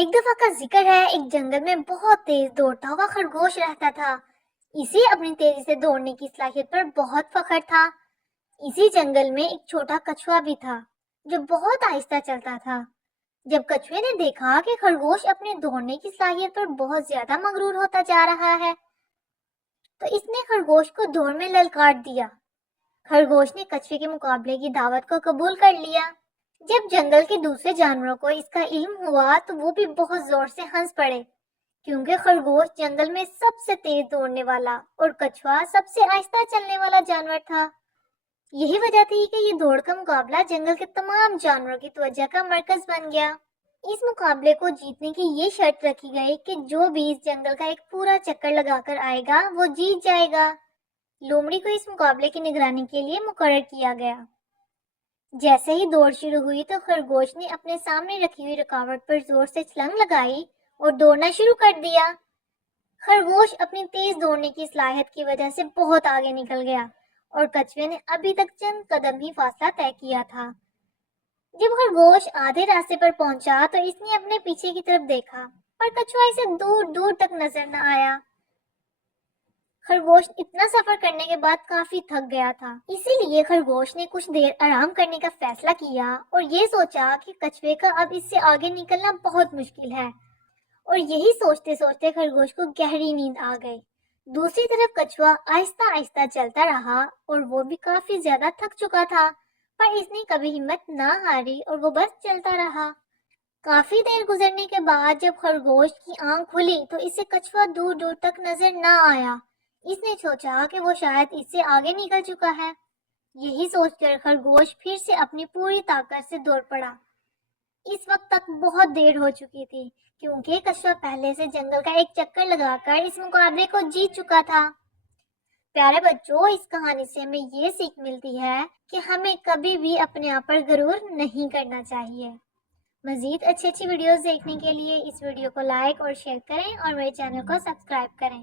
ایک دفعہ کا ذکر ہے، ایک جنگل میں بہت تیز دوڑتا ہوا خرگوش رہتا تھا۔ اسے اپنی تیزی سے دوڑنے کی صلاحیت پر بہت فخر تھا۔ اسی جنگل میں ایک چھوٹا کچھوا بھی تھا جو بہت آہستہ چلتا تھا۔ جب کچھوے نے دیکھا کہ خرگوش اپنے دوڑنے کی صلاحیت پر بہت زیادہ مغرور ہوتا جا رہا ہے تو اس نے خرگوش کو دوڑ میں للکار دیا۔ خرگوش نے کچھوے کے مقابلے کی دعوت کو قبول کر لیا۔ جب جنگل کے دوسرے جانوروں کو اس کا علم ہوا تو وہ بھی بہت زور سے ہنس پڑے، کیونکہ خرگوش جنگل میں سب سے تیز دوڑنے والا اور کچھوا سب سے آہستہ چلنے والا جانور تھا۔ یہی وجہ تھی کہ یہ دوڑ کا مقابلہ جنگل کے تمام جانوروں کی توجہ کا مرکز بن گیا۔ اس مقابلے کو جیتنے کی یہ شرط رکھی گئی کہ جو بھی اس جنگل کا ایک پورا چکر لگا کر آئے گا وہ جیت جائے گا۔ لومڑی کو اس مقابلے کی نگرانی کے لیے مقرر کیا گیا۔ جیسے ہی دوڑ شروع ہوئی تو خرگوش نے اپنے سامنے رکھی ہوئی رکاوٹ پر زور سے چھلانگ لگائی اور دوڑنا شروع کر دیا۔ خرگوش اپنی تیز دوڑنے کی صلاحیت کی وجہ سے بہت آگے نکل گیا اور کچھوے نے ابھی تک چند قدم ہی فاصلہ طے کیا تھا۔ جب خرگوش آدھے راستے پر پہنچا تو اس نے اپنے پیچھے کی طرف دیکھا پر کچھوا اسے دور دور تک نظر نہ آیا۔ خرگوش اتنا سفر کرنے کے بعد کافی تھک گیا تھا، اسی لیے خرگوش نے کچھ دیر آرام کرنے کا فیصلہ کیا اور یہ سوچا کہ کچھوے کا اب اس سے آگے نکلنا بہت مشکل ہے، اور یہی سوچتے سوچتے خرگوش کو گہری نیند آ گئی۔ دوسری طرف کچھوا آہستہ آہستہ چلتا رہا اور وہ بھی کافی زیادہ تھک چکا تھا، پر اس نے کبھی ہمت نہ ہاری اور وہ بس چلتا رہا۔ کافی دیر گزرنے کے بعد جب خرگوش کی آنکھ کھلی تو اسے کچھوا دور دور تک نظر نہ آیا۔ اس نے سوچا کہ وہ شاید اس سے آگے نکل چکا ہے۔ یہی سوچ کر خرگوش پھر سے اپنی پوری طاقت سے دوڑ پڑا۔ اس وقت تک بہت دیر ہو چکی تھی، کیونکہ کچھوا پہلے سے جنگل کا ایک چکر لگا کر اس مقابلے کو جیت چکا تھا۔ پیارے بچوں، اس کہانی سے ہمیں یہ سیکھ ملتی ہے کہ ہمیں کبھی بھی اپنے آپ پر غرور نہیں کرنا چاہیے۔ مزید اچھی ویڈیوز دیکھنے کے لیے اس ویڈیو کو لائک اور شیئر کریں اور میرے چینل کو سبسکرائب کریں۔